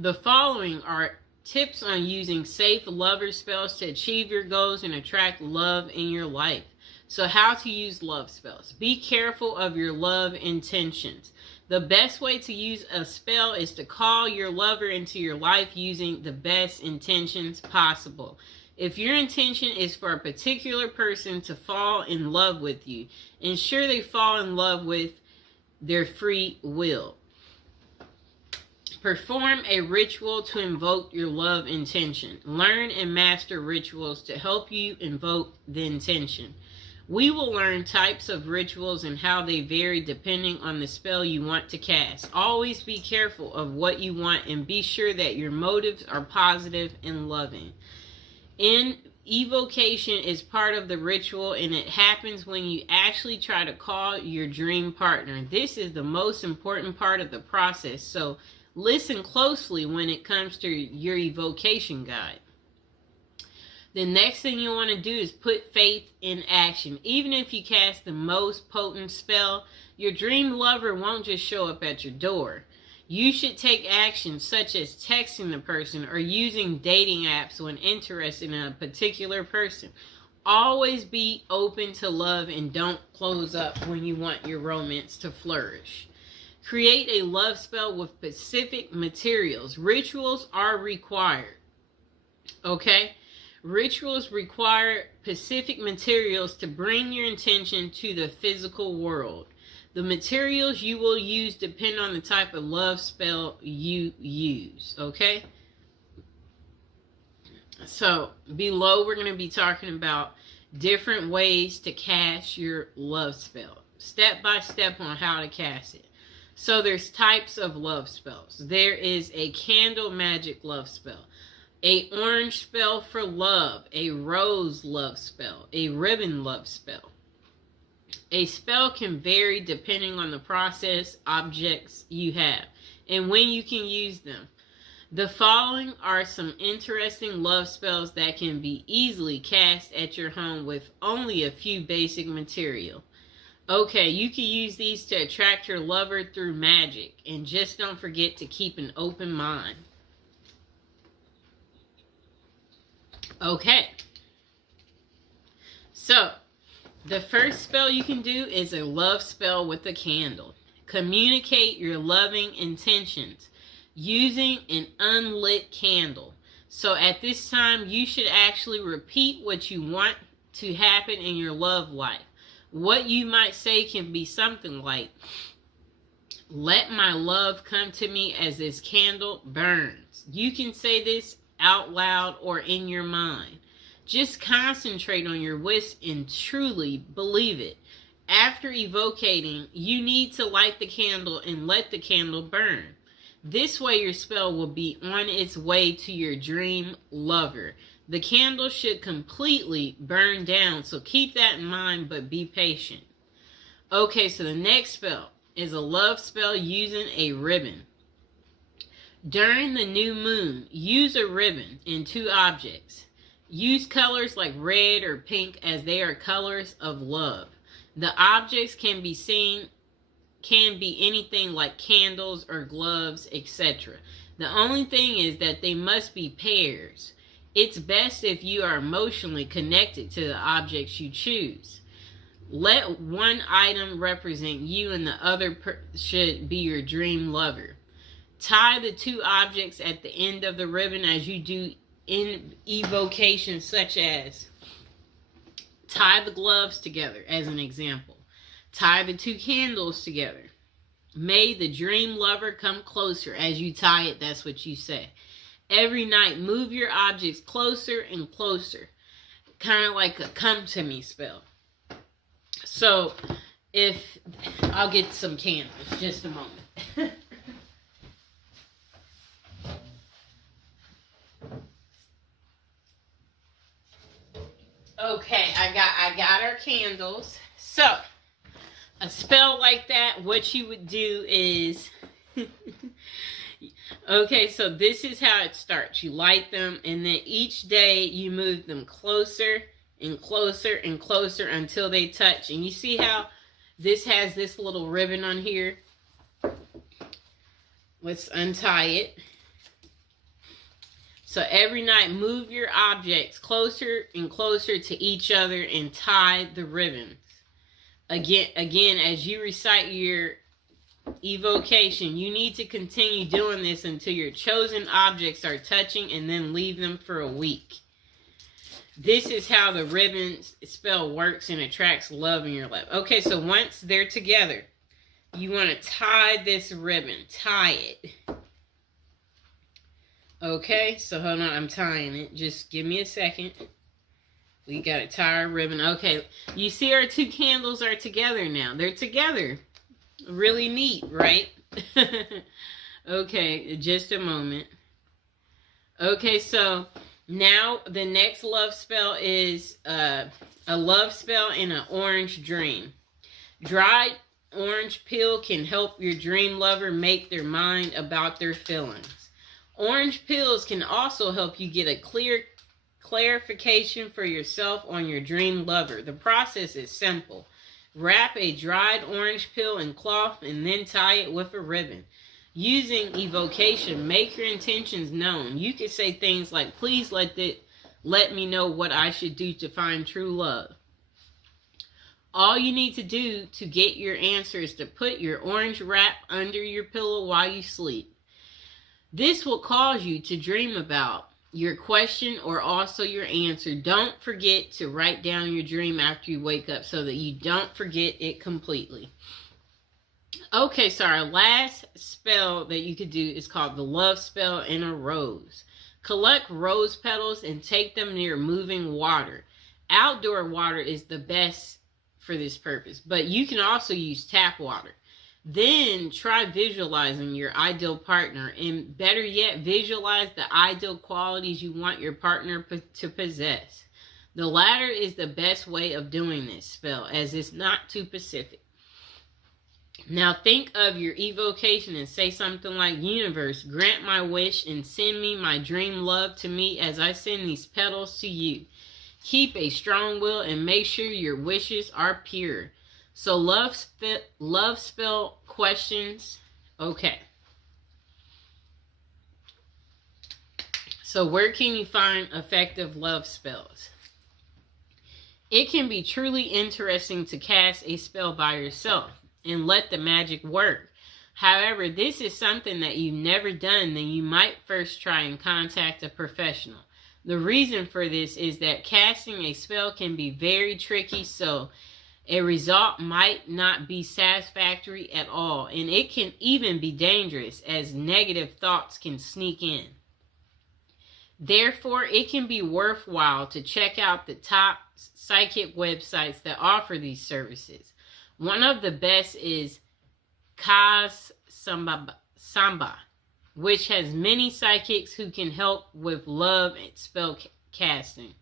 The following are tips on using safe lover spells to achieve your goals and attract love in your life. So how to use love spells. Be careful of your love intentions. The best way to use a spell is to call your lover into your life using the best intentions possible. If your intention is for a particular person to fall in love with you, ensure they fall in love with their free will. Perform a ritual to invoke your love intention. Learn and master rituals to help you invoke the intention. We will learn types of rituals and how they vary depending on the spell you want to cast. Always be careful of what you want and be sure that your motives are positive and loving. Evocation is part of the ritual, and it happens when you actually try to call your dream partner. This is the most important part of the process, so listen closely when it comes to your evocation guide. The next thing you want to do is put faith in action. Even if you cast the most potent spell, your dream lover won't just show up at your door. You should take action such as texting the person or using dating apps when interested in a particular person. Always be open to love and don't close up when you want your romance to flourish. Create a love spell with specific materials. Rituals are required. Okay? Rituals require specific materials to bring your intention to the physical world. The materials you will use depend on the type of love spell you use. Okay? So, below we're going to be talking about different ways to cast your love spell. Step by step on how to cast it. So there's types of love spells. There is a candle magic love spell, a orange spell for love, a rose love spell, a ribbon love spell. A spell can vary depending on the process, objects you have, and when you can use them. The following are some interesting love spells that can be easily cast at your home with only a few basic material. Okay, you can use these to attract your lover through magic, and just don't forget to keep an open mind. Okay, so the first spell you can do is a love spell with a candle. Communicate your loving intentions using an unlit candle. So at this time, you should actually repeat what you want to happen in your love life. What you might say can be something like, "Let my love come to me as this candle burns." You can say this out loud or in your mind. Just concentrate on your wish and truly believe it. After evocating, you need to light the candle and let the candle burn. This way your spell will be on its way to your dream lover. The candle should completely burn down, so keep that in mind, but be patient. Okay, so the next spell is a love spell using a ribbon. During the new moon, use a ribbon in two objects. Use colors like red or pink as they are colors of love. The objects can be anything like candles or gloves, etc. The only thing is that they must be pairs. It's best if you are emotionally connected to the objects you choose. Let one item represent you and the other should be your dream lover. Tie the two objects at the end of the ribbon as you do in evocation, such as tie the gloves together as an example. Tie the two candles together. May the dream lover come closer. As you tie it, that's what you say. Every night, move your objects closer and closer. Kind of like a come to me spell. So, I'll get some candles, just a moment. Okay, I got our candles. So, a spell like that, what you would do is... Okay, so this is how it starts. You light them, and then each day you move them closer and closer and closer until they touch. And you see how this has this little ribbon on here? Let's untie it. So every night, move your objects closer and closer to each other and tie the ribbons. Again, as you recite your evocation, you need to continue doing this until your chosen objects are touching, and then leave them for a week. This is how the ribbon spell works and attracts love in your life. Okay, so once they're together, you want to tie this ribbon. Tie it. Okay, so hold on, I'm tying it. Just give me a second. We got to tie our ribbon. Okay, you see our two candles are together now. They're together. Really neat, right? Okay, just a moment. Okay, so now the next love spell is a love spell in an orange dream. Dried orange peel can help your dream lover make their mind about their feelings. Orange peels can also help you get a clear clarification for yourself on your dream lover. The process is simple. Wrap a dried orange peel in cloth and then tie it with a ribbon. Using evocation, make your intentions known. You can say things like, please let me know what I should do to find true love. All you need to do to get your answer is to put your orange wrap under your pillow while you sleep. This will cause you to dream about your question or also your answer. Don't forget to write down your dream after you wake up so that you don't forget it completely. Okay, so our last spell that you could do is called the love spell in a rose. Collect rose petals and take them near moving water. Outdoor water is the best for this purpose, but you can also use tap water. Then try visualizing your ideal partner, and better yet, visualize the ideal qualities you want your partner to possess. The latter is the best way of doing this spell, as it's not too specific. Now think of your evocation and say something like, universe, grant my wish and send me my dream love to me as I send these petals to you. Keep a strong will and make sure your wishes are pure. So love spell questions. Okay. So where can you find effective love spells? It can be truly interesting to cast a spell by yourself and let the magic work. However, this is something that you've never done, then you might first try and contact a professional. The reason for this is that casting a spell can be very tricky, so a result might not be satisfactory at all, and it can even be dangerous as negative thoughts can sneak in. Therefore, it can be worthwhile to check out the top psychic websites that offer these services. One of the best is Kaz Samba, which has many psychics who can help with love and spell casting.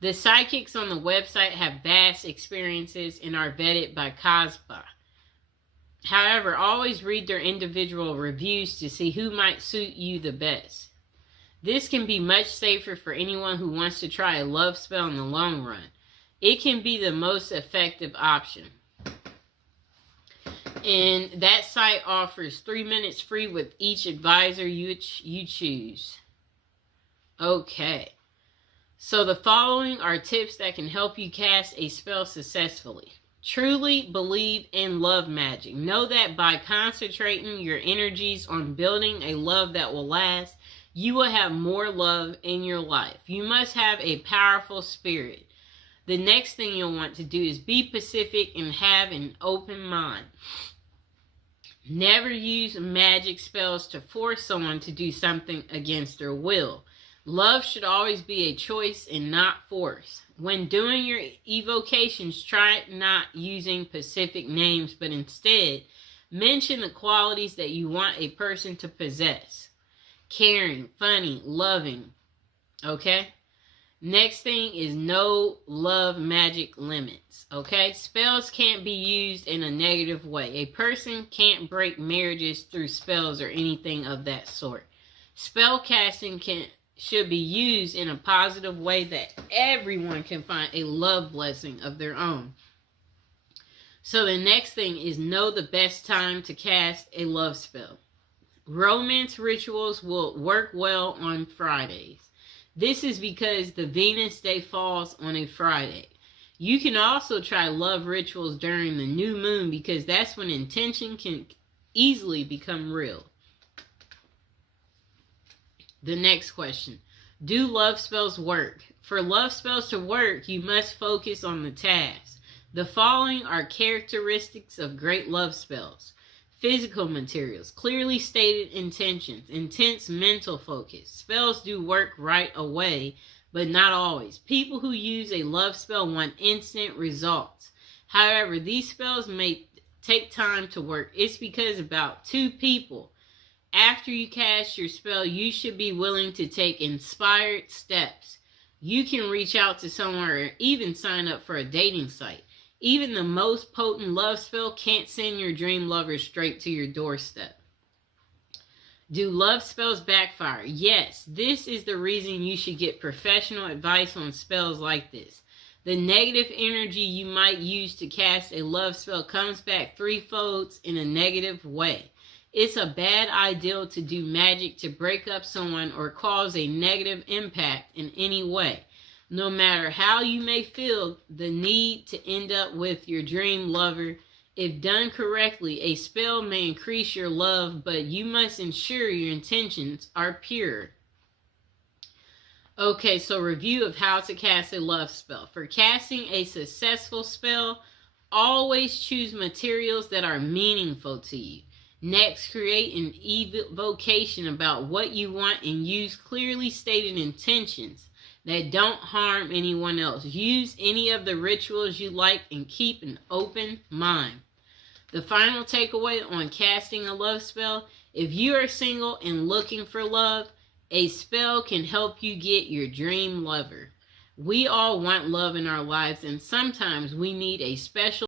The psychics on the website have vast experiences and are vetted by Kazba. However, always read their individual reviews to see who might suit you the best. This can be much safer for anyone who wants to try a love spell in the long run. It can be the most effective option. And that site offers 3 minutes free with each advisor you choose. Okay. So the following are tips that can help you cast a spell successfully. Truly believe in love magic. Know that by concentrating your energies on building a love that will last, you will have more love in your life. You must have a powerful spirit. The next thing you'll want to do is be pacific and have an open mind. Never use magic spells to force someone to do something against their will. Love should always be a choice and not force. When doing your evocations, try not using specific names, but instead mention the qualities that you want a person to possess. Caring, funny, loving. Okay? Next thing is no love magic limits. Okay? Spells can't be used in a negative way. A person can't break marriages through spells or anything of that sort. Spell casting should be used in a positive way that everyone can find a love blessing of their own. So the next thing is know the best time to cast a love spell. Romance rituals will work well on Fridays. This is because the Venus day falls on a Friday. You can also try love rituals during the new moon because that's when intention can easily become real. The next question. Do love spells work? For love spells to work, you must focus on the task. The following are characteristics of great love spells. Physical materials, clearly stated intentions, intense mental focus. Spells do work right away, but not always. People who use a love spell want instant results. However, these spells may take time to work. It's because about 2 people. After you cast your spell, you should be willing to take inspired steps. You can reach out to someone or even sign up for a dating site. Even the most potent love spell can't send your dream lover straight to your doorstep. Do love spells backfire? Yes, this is the reason you should get professional advice on spells like this. The negative energy you might use to cast a love spell comes back threefold in a negative way. It's a bad idea to do magic to break up someone or cause a negative impact in any way. No matter how you may feel the need to end up with your dream lover, if done correctly, a spell may increase your love, but you must ensure your intentions are pure. Okay, so review of how to cast a love spell. For casting a successful spell, always choose materials that are meaningful to you. Next, create an evocation about what you want and use clearly stated intentions that don't harm anyone else. Use any of the rituals you like and keep an open mind. The final takeaway on casting a love spell: if you are single and looking for love, a spell can help you get your dream lover. We all want love in our lives, and sometimes we need a special